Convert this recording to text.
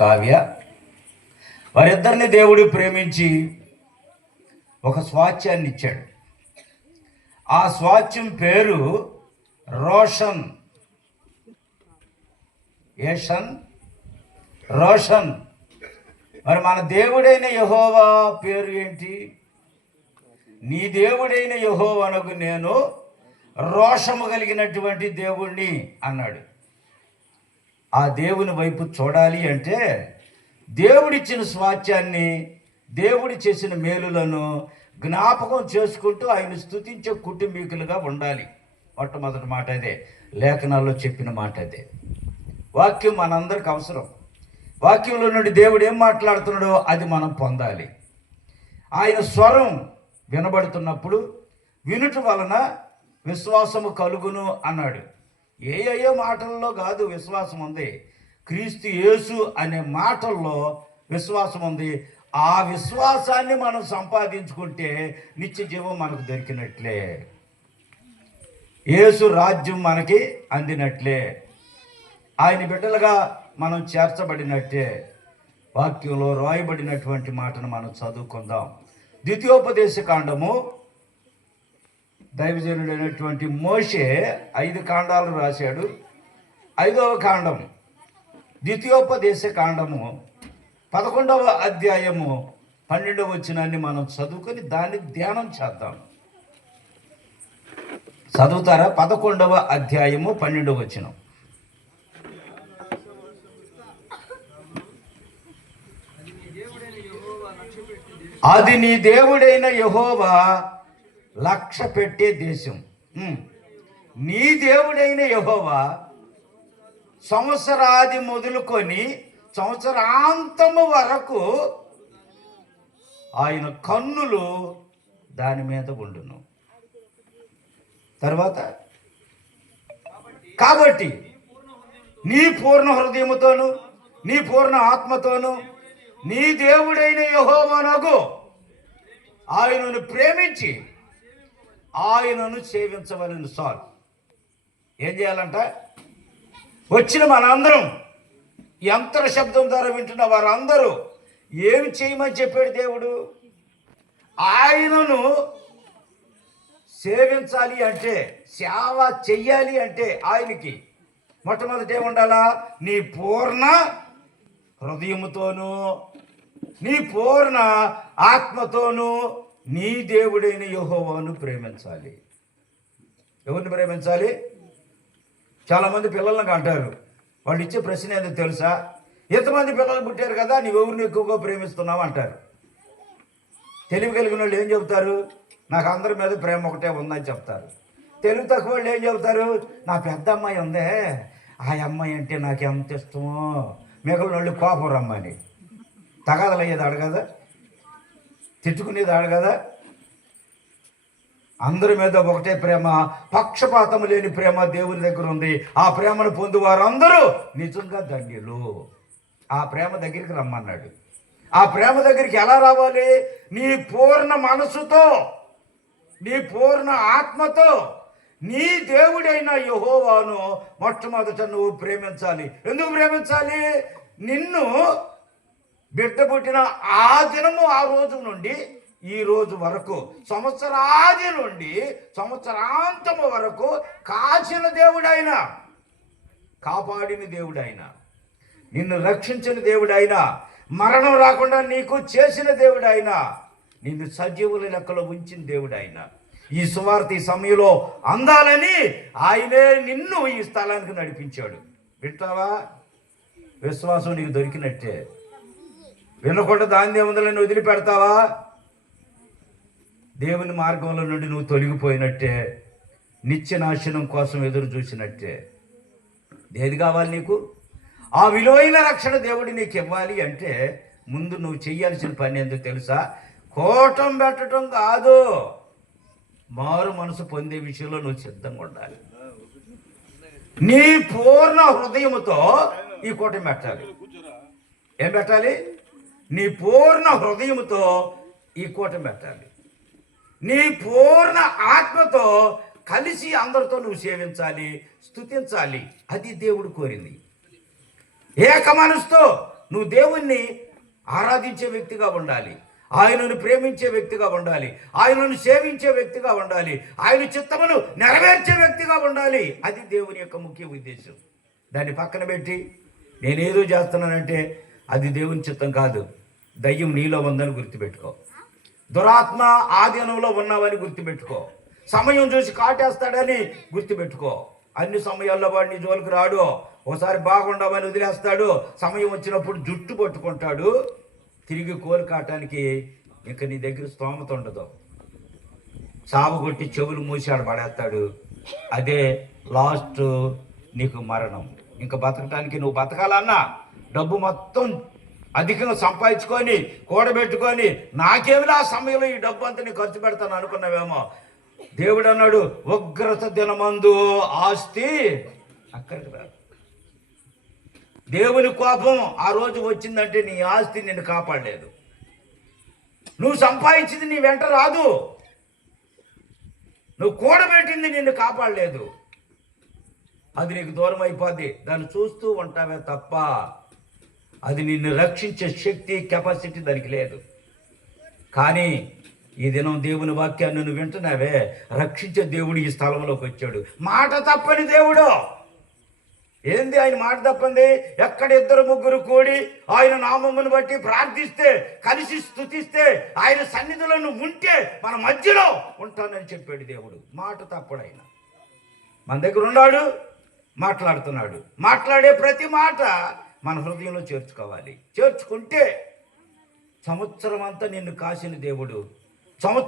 కావ్య. వారిద్దరిని దేవుడు ప్రేమించి ఒక స్వాస్థ్యాన్ని ఇచ్చాడు. ఆ స్వాస్థ్యం పేరు రోషన్. రోషన్. మరి మన దేవుడైన యెహోవా పేరు ఏంటి? నీ దేవుడైన యెహోవానకు నేను రోషము కలిగినటువంటి దేవుణ్ణి అన్నాడు. ఆ దేవుని వైపు చూడాలి అంటే దేవుడిచ్చిన స్వాస్థ్యాన్ని, దేవుడి చేసిన మేలులను జ్ఞాపకం చేసుకుంటూ ఆయన స్తుతించే కుటుంబీకులుగా ఉండాలి. మొట్టమొదటి మాట అదే, లేఖనాల్లో చెప్పిన మాట అదే. వాక్యం మనందరికి అవసరం. వాక్యంలో నుండి దేవుడు ఏం మాట్లాడుతున్నాడో అది మనం పొందాలి. ఆయన స్వరం వినబడుతున్నప్పుడు వినుట వలన విశ్వాసము కలుగును అన్నాడు. ఏ మాటల్లో కాదు విశ్వాసం ఉంది, క్రీస్తు యేసు అనే మాటల్లో విశ్వాసం ఉంది. ఆ విశ్వాసాన్ని మనం సంపాదించుకుంటే నిత్య జీవం మనకు దొరికినట్లే, యేసు రాజ్యం మనకి అందినట్లే, ఆయన బిడ్డలుగా మనం చేర్చబడినట్టే. వాక్యంలో రాయబడినటువంటి మాటను మనం చదువుకుందాం. ద్వితీయోపదేశ కాండము, దైవజనుడైనటువంటి మోషే 5 కాండాలు రాశాడు. 5వ కాండం ద్వితీయోపదేశ కాండము 11వ అధ్యాయము 12వ వచనాన్ని మనం చదువుకొని దాన్ని ధ్యానం చేద్దాం. చదువుతారా? 11వ అధ్యాయము 12వ వచనం. అది నీ దేవుడైన యెహోవా లక్ష్య పెట్టే దేశం. నీ దేవుడైన యెహోవా సంవత్సరాది మొదలుకొని సంవత్సరాంతము వరకు ఆయన కన్నులు దాని మీద ఉండును. తర్వాత కాబట్టి నీ పూర్ణ హృదయముతోను, నీ పూర్ణ ఆత్మతోను నీ దేవుడైన యెహోవానగు ఆయనను ప్రేమించి ఆయనను సేవించవలెను. సార్ ఏం చేయాలంట? వచ్చిన మనందరం, యంత్ర శబ్దం ద్వారా వింటున్న వారందరూ ఏమి చేయమని చెప్పాడు దేవుడు? ఆయనను సేవించాలి అంటే, సేవ చెయ్యాలి అంటే ఆయనకి మొట్టమొదటి ఏముండాలా? నీ పూర్ణ హృదయముతోనూ, నీ పూర్ణ ఆత్మతోనూ నీ దేవుడైన యెహోవాను ప్రేమించాలి. ఎవరిని ప్రేమించాలి? చాలామంది పిల్లలను అంటారు, వాళ్ళు ఇచ్చే ప్రశ్న ఏంటో తెలుసా? ఎంతమంది పిల్లలు పుట్టారు కదా, నువ్వెవరిని ఎక్కువగా ప్రేమిస్తున్నావు అంటారు. తెలివి కలిగిన వాళ్ళు ఏం చెబుతారు? నాకు అందరి మీద ప్రేమ ఒకటే ఉందని చెప్తారు. తెలివి తక్కువ వాళ్ళు ఏం చెబుతారు? నా పెద్ద అమ్మాయి ఉందే, ఆ అమ్మాయి అంటే నాకు ఎంత ఇష్టమో, మిగిలిన వాళ్ళు కోపం రమ్మని. తగాదలయ్యేది ఆడగదా, తిట్టుకునేది ఆడగదా. అందరి మీద ఒకటే ప్రేమ, పక్షపాతం లేని ప్రేమ దేవుని దగ్గర ఉంది. ఆ ప్రేమను పొందు వారందరూ నిజంగా ధన్యులు. ఆ ప్రేమ దగ్గరికి రమ్మన్నాడు. ఆ ప్రేమ దగ్గరికి ఎలా రావాలి? నీ పూర్ణ మనసుతో, నీ పూర్ణ ఆత్మతో నీ దేవుడైన యెహోవాను మొట్టమొదట నువ్వు ప్రేమించాలి. ఎందుకు ప్రేమించాలి? నిన్ను బిడ్డ పుట్టిన ఆ దినము, ఆ రోజు నుండి ఈ రోజు వరకు, సంవత్సరాది నుండి సంవత్సరాంతము వరకు కాచిన దేవుడైన, కాపాడిన దేవుడైన, నిన్ను రక్షించిన దేవుడైన, మరణం రాకుండా నీకు చేసిన దేవుడైన, నిన్ను సజీవుల లెక్కలో ఉంచిన దేవుడైన, ఈ సువార్త ఈ సమయంలో అందాలని ఆయనే నిన్ను ఈ స్థలానికి నడిపించాడు. వింటావా? విశ్వాసం నీకు దొరికినట్టే. వినకుండా దాని ఏముందని వదిలిపెడతావా? దేవుని మార్గంలో నుండి నువ్వు తొలగిపోయినట్టే, నిత్య నాశనం కోసం ఎదురు చూసినట్టే. ఏది కావాలి నీకు? ఆ విలువైన రక్షణ దేవుడు నీకు ఇవ్వాలి అంటే ముందు నువ్వు చెయ్యాల్సిన పని ఎందుకు తెలుసా? కోటం పెట్టడం కాదు, మారు మనసు పొందే విషయంలో నువ్వు సిద్ధంగా ఉండాలి. నీ పూర్ణ హృదయముతో ఈ కోటం పెట్టాలి. ఏం పెట్టాలి? నీ పూర్ణ హృదయముతో ఈ కోటం పెట్టాలి. నీ పూర్ణ ఆత్మతో కలిసి అందరితో నువ్వు సేవించాలి, స్తుతించాలి. అది దేవుడు కోరింది. ఏక మనసుతో నువ్వు దేవుణ్ణి ఆరాధించే వ్యక్తిగా ఉండాలి, ఆయనను ప్రేమించే వ్యక్తిగా ఉండాలి, ఆయనను సేవించే వ్యక్తిగా ఉండాలి, ఆయన చిత్తమును నెరవేర్చే వ్యక్తిగా ఉండాలి. అది దేవుని యొక్క ముఖ్య ఉద్దేశం. దాన్ని పక్కన పెట్టి నేనేదో చేస్తున్నానంటే అది దేవుని చిత్తం కాదు. దయ్యం నీలో ఉందని గుర్తుపెట్టుకో, దురాత్మ ఆధీనంలో ఉన్నావని గుర్తుపెట్టుకో, సమయం చూసి కాటేస్తాడని గుర్తుపెట్టుకో. అన్ని సమయాల్లో వాడు నీ జోలికి రాడు. ఒకసారి బాగుండవని వదిలేస్తాడు, సమయం వచ్చినప్పుడు జుట్టు పట్టుకుంటాడు, తిరిగి కోలు కాటానికి ఇంక నీ దగ్గర స్తోమత ఉండదు. సాగుగొట్టి చెవులు మూసాడు పడేస్తాడు. అదే లాస్ట్ నీకు మరణం. ఇంకా బతకటానికి నువ్వు బతకాలన్నా డబ్బు మొత్తం అధికంగా సంపాదించుకొని కూడబెట్టుకొని నాకేమిలా ఆ సమయంలో ఈ డబ్బు అంతా నేను ఖర్చు పెడతాను అనుకున్నావేమో. దేవుడు అన్నాడు, ఉగ్రత దినమందు ఆస్తి అక్కడికి రాదు. దేవుని కోపం ఆ రోజు వచ్చిందంటే నీ ఆస్తి నిన్ను కాపాడలేదు. నువ్వు సంపాదించింది నీ వెంట రాదు, నువ్వు కూడబెట్టింది నిన్ను కాపాడలేదు. అది నీకు దూరం అయిపోద్ది. దాన్ని చూస్తూ ఉంటావే తప్ప అది నిన్ను రక్షించే శక్తి, కెపాసిటీ దానికి లేదు. కానీ ఈ దినం దేవుని వాక్యాన్ని నువ్వు వింటున్నావే, రక్షించే దేవుడు ఈ స్థలంలోకి వచ్చాడు. మాట తప్పని దేవుడు. ఏంది ఆయన మాట తప్పంది? ఎక్కడ ఇద్దరు ముగ్గురు కూడి ఆయన నామమును బట్టి ప్రార్థిస్తే, కలిసి స్తుతిస్తే, ఆయన సన్నిధిలో నువ్వు ఉంటే మన మధ్యలో ఉంటానని చెప్పాడు దేవుడు. మాట తప్పుడు ఆయన మన దగ్గర ఉన్నాడు, మాట్లాడుతున్నాడు. మాట్లాడే ప్రతి మాట మన హృదయంలో చేర్చుకోవాలి. చేర్చుకుంటే సంవత్సరం అంతా నిన్ను కాసిన దేవుడు, సంవత్సరం